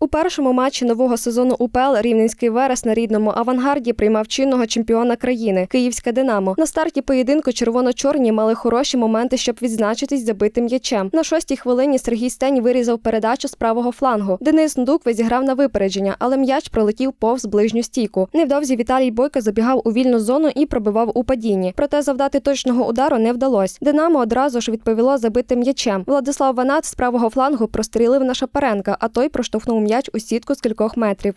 У першому матчі нового сезону УПЛ Рівненський Верес на рідному авангарді приймав чинного чемпіона країни Київське Динамо. На старті поєдинку червоно-чорні мали хороші моменти, щоб відзначитись забитим м'ячем. На шостій хвилині Сергій Стень вирізав передачу з правого флангу. Денис Ндук зіграв на випередження, але м'яч пролетів повз ближню стійку. Невдовзі Віталій Бойко забігав у вільну зону і пробивав у падінні. Проте завдати точного удару не вдалося. Динамо одразу ж відповіло забитим м'ячем. Владислав Ванат з правого флангу прострілив на Шапаренка, а той проштовхнув м'яч у сітку з кількох метрів.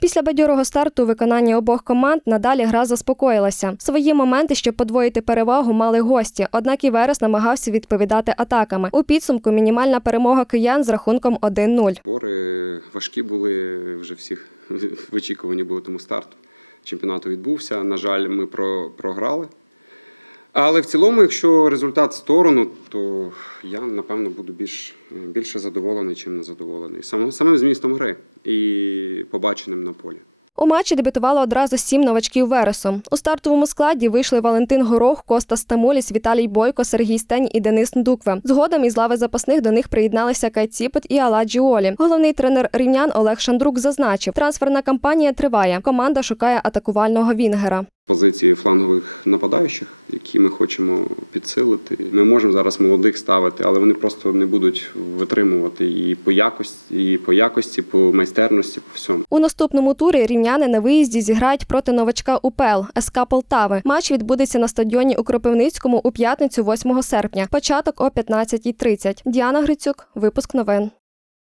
Після бадьорого старту у виконанні обох команд надалі гра заспокоїлася. Свої моменти, щоб подвоїти перевагу, мали гості. Однак і Верес намагався відповідати атаками. У підсумку мінімальна перемога киян з рахунком 1-0. У матчі дебютувало одразу сім новачків Вересу. У стартовому складі вийшли Валентин Горох, Коста Стамуліс, Віталій Бойко, Сергій Стень і Денис Ндукве. Згодом із лави запасних до них приєдналися Кай Ціпет і Аладжі Джіолі. Головний тренер рівнян Олег Шандрук зазначив, трансферна кампанія триває. Команда шукає атакувального вінгера. У наступному турі рівняни на виїзді зіграють проти новачка УПЛ СК Полтави. Матч відбудеться на стадіоні у Кропивницькому у п'ятницю, 8 серпня. Початок о 15.30. Діана Грицюк, випуск новин.